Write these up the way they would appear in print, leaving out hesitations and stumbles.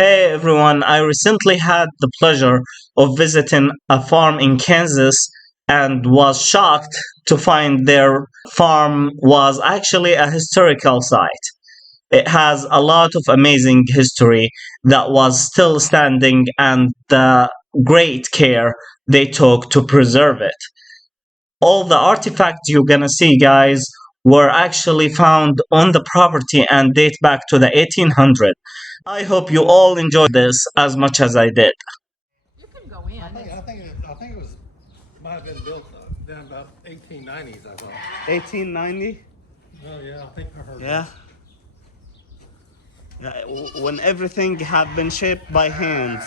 Hey everyone, I recently had the pleasure of visiting a farm in Kansas and was shocked to find their farm was actually a historical site. It has a lot of amazing history that was still standing and the great care they took to preserve it. All the artifacts you're gonna see, guys, were actually found on the property and date back to the 1800s. I hope you all enjoyed this as much as I did. You can go in. I think it was might have been built down about 1890s. I thought. 1890. Oh yeah, I think I heard. Yeah. When everything had been shaped by hands,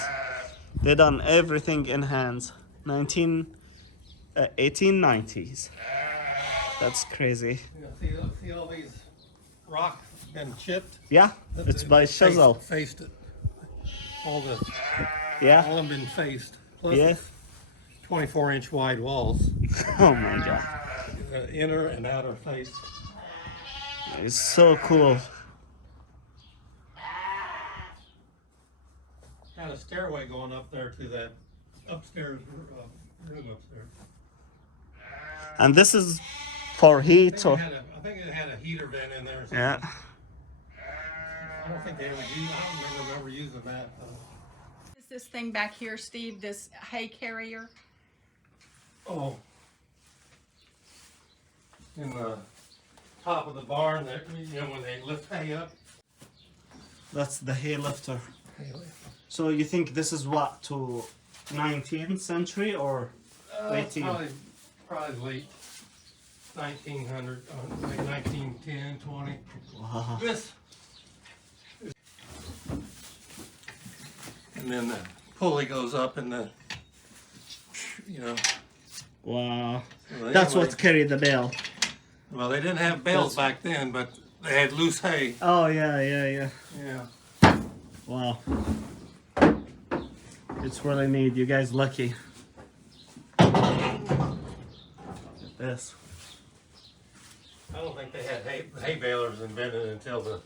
they done everything in hands. 1890s. That's crazy. See all these rocks been chipped. Yeah, it's by chisel. Faced it. All the Yeah. all of them been faced. Plus Yeah. it's 24-inch wide walls, Oh my god. inner and outer face. It's so cool. Had a stairway going up there to that upstairs room upstairs. And this is for heat or I think it had a heater vent in there. Or something. yeah. I don't think they ever used. I don't remember using that. Is this thing back here, Steve, this hay carrier? Oh, in the top of the barn, that when they lift hay up. That's the hay lifter. So you think this is what to 19th century or 18th? Probably late 1900, like 1910, 20. Wow. This. And then the pulley goes up and Wow. Well, That's anyway. what carried the bale. Well, they didn't have bales back then, but they had loose hay. Oh yeah. Yeah. Wow. It's really neat. You guys lucky. Look at this. I don't think they had hay balers invented until the